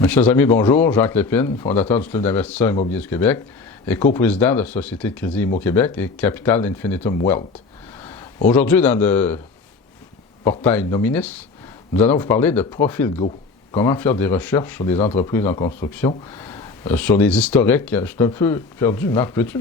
Mes chers amis, bonjour. Jacques Lépine, fondateur du Club d'investisseurs immobiliers du Québec et coprésident de la Société de crédit Immo Québec et Capital Infinitum Wealth. Aujourd'hui, dans le portail Nominis, nous allons vous parler de ProfilGo. Comment faire des recherches sur des entreprises en construction, sur les historiques. Je suis un peu perdu. Marc, peux-tu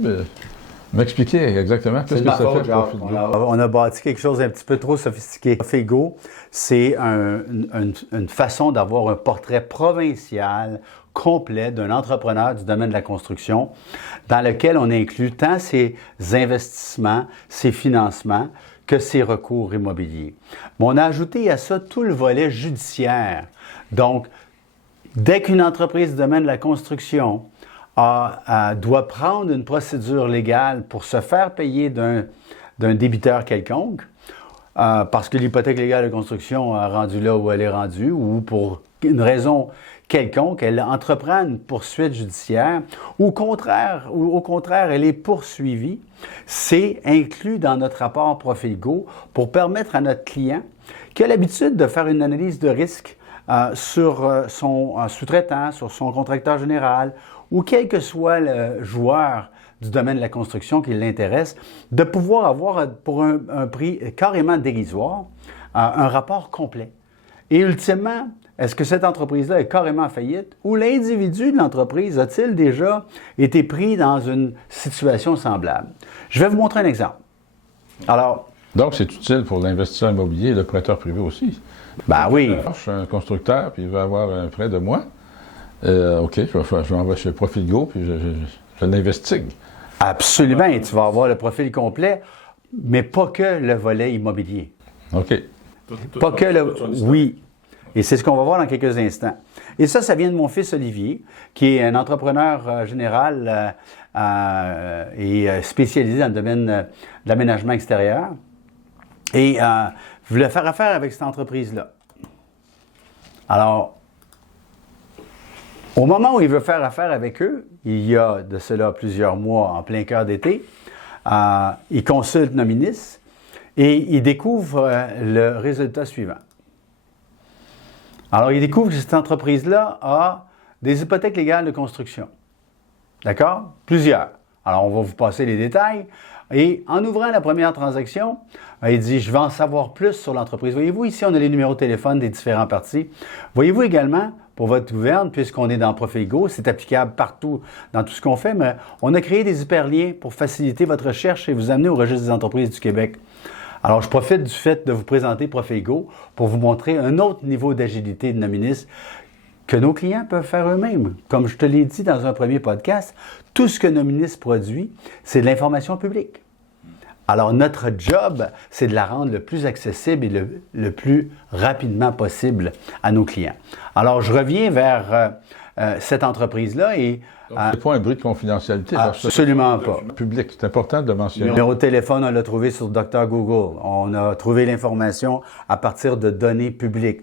m'expliquer exactement qu'est-ce que ça fait ProfilGo? On a bâti quelque chose un petit peu trop sophistiqué. ProfilGo, c'est une façon d'avoir un portrait provincial complet d'un entrepreneur du domaine de la construction dans lequel on inclut tant ses investissements, ses financements que ses recours immobiliers. Mais on a ajouté à ça tout le volet judiciaire. Donc, dès qu'une entreprise du domaine de la construction doit prendre une procédure légale pour se faire payer d'un débiteur quelconque, parce que l'hypothèque légale de construction a rendu là où elle est rendue, ou pour une raison quelconque, elle entreprend une poursuite judiciaire, ou au contraire, elle est poursuivie, c'est inclus dans notre rapport ProfilGo pour permettre à notre client qui a l'habitude de faire une analyse de risque sur son sous-traitant, sur son contracteur général, ou quel que soit le joueur du domaine de la construction qui l'intéresse, de pouvoir avoir pour un prix carrément dérisoire un rapport complet. Et ultimement, est-ce que cette entreprise-là est carrément en faillite ou l'individu de l'entreprise a-t-il déjà été pris dans une situation semblable? Je vais vous montrer un exemple. Alors, donc, c'est utile pour l'investisseur immobilier et le prêteur privé aussi. Ben oui. Je suis un constructeur, puis il va avoir un prêt de moi. OK, je m'en vais chez ProfilGo, puis je l'investigue. Absolument, et tu vas avoir le profil complet, mais pas que le volet immobilier. OK. Pas que le... Oui. Et c'est ce qu'on va voir dans quelques instants. Et ça vient de mon fils Olivier, qui est un entrepreneur général et spécialisé dans le domaine de l'aménagement extérieur. Et voulait faire affaire avec cette entreprise-là. Alors, au moment où il veut faire affaire avec eux, il y a de cela plusieurs mois en plein cœur d'été, il consulte Nominis et il découvre le résultat suivant. Alors, il découvre que cette entreprise-là a des hypothèques légales de construction. D'accord? Plusieurs. Alors, on va vous passer les détails. Et en ouvrant la première transaction, il dit « Je veux en savoir plus sur l'entreprise ». Voyez-vous, ici, on a les numéros de téléphone des différents parties. Voyez-vous également, pour votre gouverne, puisqu'on est dans ProfilGo, c'est applicable partout dans tout ce qu'on fait, mais on a créé des hyperliens pour faciliter votre recherche et vous amener au registre des entreprises du Québec. Alors, je profite du fait de vous présenter ProfilGo pour vous montrer un autre niveau d'agilité de Nominis que nos clients peuvent faire eux-mêmes. Comme je te l'ai dit dans un premier podcast, tout ce que Nominis produit, c'est de l'information publique. Alors, notre job, c'est de la rendre le plus accessible et le plus rapidement possible à nos clients. Alors, je reviens vers cette entreprise-là et... C'est pas un bruit de confidentialité. Absolument pas. Public, c'est important de mentionner. Le numéro de téléphone, on l'a trouvé sur Dr Google. On a trouvé l'information à partir de données publiques.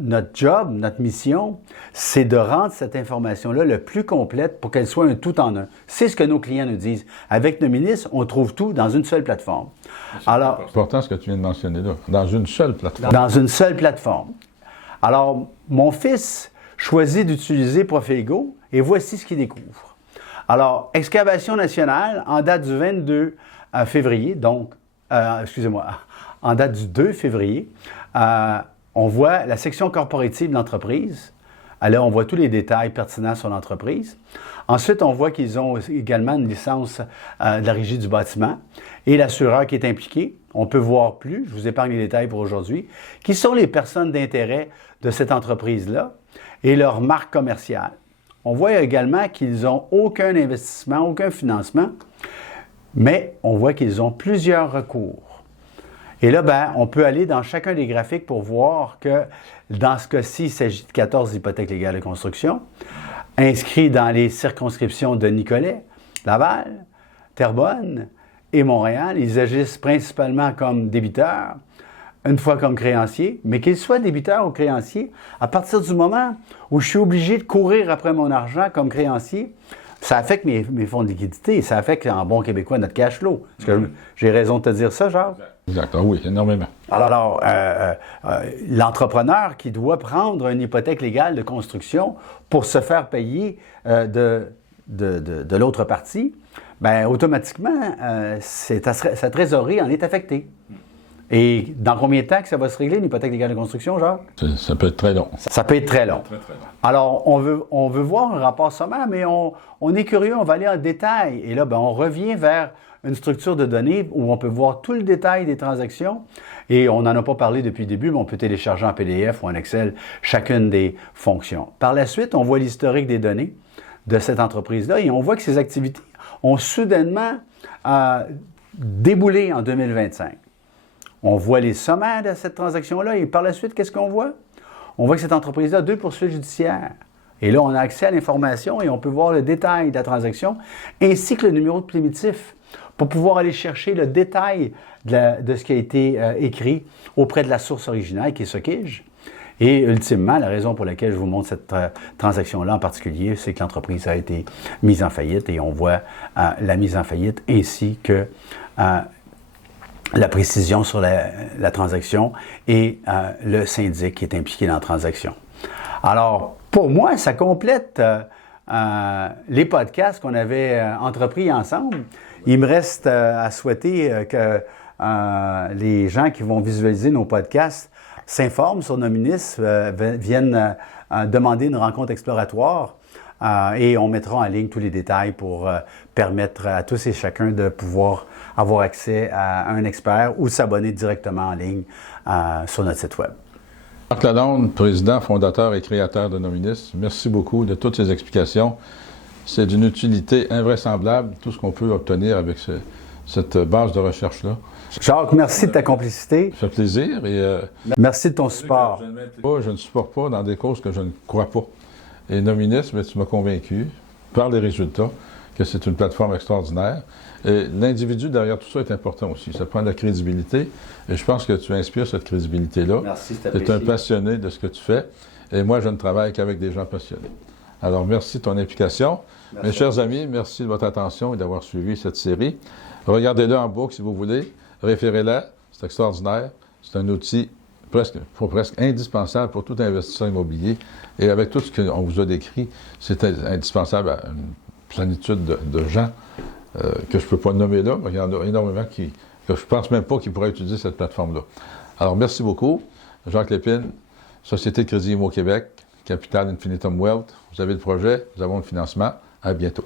Notre job, notre mission, c'est de rendre cette information-là le plus complète pour qu'elle soit un tout en un. C'est ce que nos clients nous disent. Avec Nominis, on trouve tout dans une seule plateforme. Alors, c'est important ce que tu viens de mentionner là. Dans une seule plateforme. Dans une seule plateforme. Alors, mon fils choisit d'utiliser ProfilGo et voici ce qu'il découvre. Alors, Excavation nationale, en date du 22 février, donc, en date du 2 février, on voit la section corporative de l'entreprise. Alors, on voit tous les détails pertinents sur l'entreprise. Ensuite, on voit qu'ils ont également une licence de la Régie du bâtiment et l'assureur qui est impliqué. On peut voir plus, je vous épargne les détails pour aujourd'hui, qui sont les personnes d'intérêt de cette entreprise-là et leur marque commerciale. On voit également qu'ils n'ont aucun investissement, aucun financement, mais on voit qu'ils ont plusieurs recours. Et là, on peut aller dans chacun des graphiques pour voir que dans ce cas-ci, il s'agit de 14 hypothèques légales de construction, inscrits dans les circonscriptions de Nicolet, Laval, Terrebonne et Montréal. Ils agissent principalement comme débiteurs, une fois comme créanciers, mais qu'ils soient débiteurs ou créanciers, à partir du moment où je suis obligé de courir après mon argent comme créancier, Ça affecte mes fonds de liquidité, ça affecte en bon québécois notre cash flow. Est-ce que j'ai raison de te dire ça, Jacques? Exact. Oui, énormément. Alors, l'entrepreneur qui doit prendre une hypothèque légale de construction pour se faire payer de l'autre partie, bien, automatiquement, sa trésorerie en est affectée. Et dans combien de temps que ça va se régler, une hypothèque légale de construction, Jacques? Ça peut être très long. Ça peut être très long. Très, très long. Alors, on veut voir un rapport sommaire, mais on est curieux, on va aller en détail. Et là, bien, on revient vers une structure de données où on peut voir tout le détail des transactions. Et on n'en a pas parlé depuis le début, mais on peut télécharger en PDF ou en Excel chacune des fonctions. Par la suite, on voit l'historique des données de cette entreprise-là et on voit que ses activités ont soudainement déboulé en 2025. On voit les sommaires de cette transaction-là et par la suite, qu'est-ce qu'on voit? On voit que cette entreprise-là a 2 poursuites judiciaires. Et là, on a accès à l'information et on peut voir le détail de la transaction ainsi que le numéro de primitif pour pouvoir aller chercher le détail de ce qui a été écrit auprès de la source originale qui est Sokige. Et ultimement, la raison pour laquelle je vous montre cette transaction-là en particulier, c'est que l'entreprise a été mise en faillite et on voit la mise en faillite ainsi que la précision sur la transaction et le syndic qui est impliqué dans la transaction. Alors, pour moi, ça complète les podcasts qu'on avait entrepris ensemble. Il me reste à souhaiter que les gens qui vont visualiser nos podcasts s'informent sur Nominis, viennent demander une rencontre exploratoire et on mettra en ligne tous les détails pour permettre à tous et chacun de pouvoir avoir accès à un expert ou s'abonner directement en ligne sur notre site web. Marc Lalonde, président, fondateur et créateur de Nominis, merci beaucoup de toutes ces explications. C'est d'une utilité invraisemblable, tout ce qu'on peut obtenir avec cette base de recherche-là. Jacques, merci de ta complicité. Ça fait plaisir. Et, merci de ton support. Je ne supporte pas dans des causes que je ne crois pas. Et Nominis, mais tu m'as convaincu, par les résultats, que c'est une plateforme extraordinaire. Et l'individu derrière tout ça est important aussi. Ça prend de la crédibilité. Et je pense que tu inspires cette crédibilité-là. Merci, c'est apprécié. Tu es un passionné de ce que tu fais. Et moi, je ne travaille qu'avec des gens passionnés. Alors, merci de ton implication. Merci. Mes chers amis, merci de votre attention et d'avoir suivi cette série. Regardez-la en boucle si vous voulez. Référez-la. C'est extraordinaire. C'est un outil presque indispensable pour tout investisseur immobilier. Et avec tout ce qu'on vous a décrit, c'est indispensable à une plénitude de gens que je ne peux pas nommer là, mais il y en a énormément que je ne pense même pas qu'ils pourraient utiliser cette plateforme-là. Alors, merci beaucoup. Jacques Lépine, Société de Crédit Immo Québec, Capital Infinitum Wealth. Vous avez le projet, nous avons le financement. À bientôt.